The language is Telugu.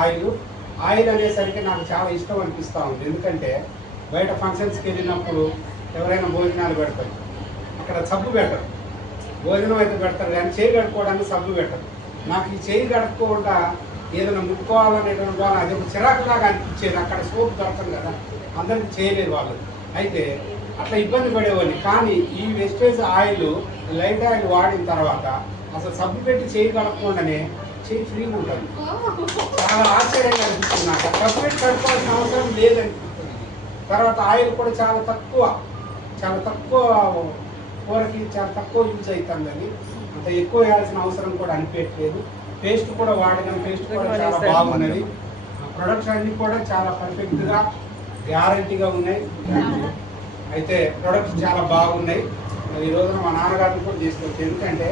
ఆయిల్ అనేసరికి నాకు చాలా ఇష్టం అనిపిస్తూ ఉంది. ఎందుకంటే బయట ఫంక్షన్స్కి వెళ్ళినప్పుడు ఎవరైనా భోజనాలు పెడతారు, అక్కడ సబ్బు పెట్టరు. భోజనం అయితే పెడతారు కానీ చేయి కడుక్కోవడానికి సబ్బు పెట్టరు. నాకు ఈ చేయి కడుక్కోకుండా ఏదైనా ముట్టుకోవాలనేటువంటి వాళ్ళు అది ఒక చిరాకులాగా అనిపించేది. అక్కడ సోప్ దొరకదు కదా, అందరికి చేయలేదు వాళ్ళు. అయితే అట్లా ఇబ్బంది పడేవాడిని. కానీ ఈ వెస్టేజ్ ఆయిల్, లైట్ ఆయిల్ వాడిన తర్వాత అసలు సబ్బు పెట్టి చేయి కడుక్కోకుండానే చేయి ఫ్రీగా ఉంటుంది. చాలా ఆశ్చర్యంగా అనిపిస్తుంది నాకు. సబ్బు పెట్టి కడుక్కోవాల్సిన అవసరం లేదనిపిస్తుంది. తర్వాత ఆయిల్ కూడా చాలా తక్కువ కూరకి చాలా తక్కువ యూజ్ అవుతుంది. అది అంత ఎక్కువ వేయాల్సిన అవసరం కూడా అనిపించట్లేదు. పేస్ట్ కూడా వాడిన పేస్ట్ కూడా చాలా బాగున్నది. ప్రొడక్ట్స్ అన్నీ కూడా చాలా పర్ఫెక్ట్గా గ్యారంటీగా ఉన్నాయి. అయితే ప్రొడక్ట్స్ చాలా బాగున్నాయి. ఈ రోజున మా నాన్నగారిని కూడా తీసుకోవచ్చు. ఎందుకంటే